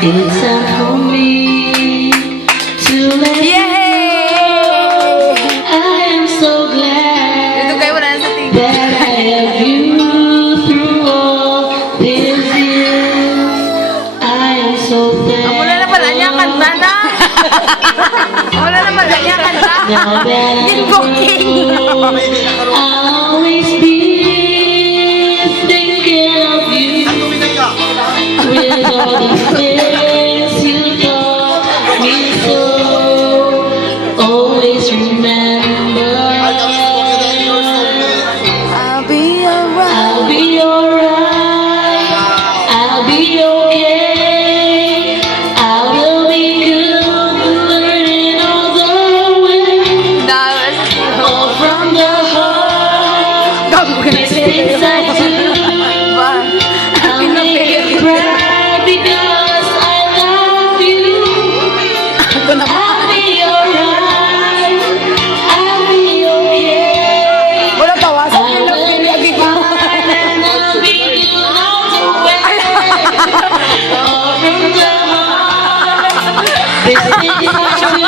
It's up for me to let you know I am so glad that I have you through all these years. I am so thankful now that I'll always be thinking of you with all the things you taught me so. Always remember I'll be alright. I'll be alright, I'll be okay, I will be good, learning all the way, all from the heart, these things I do, I'll make you cry because I love you. I'll be alright, I'll be okay, Wala tawasan I yung will lagi be fine and I'll be good all the way, all from the heart. This thing I do,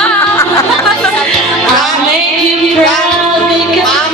I'll make you proud because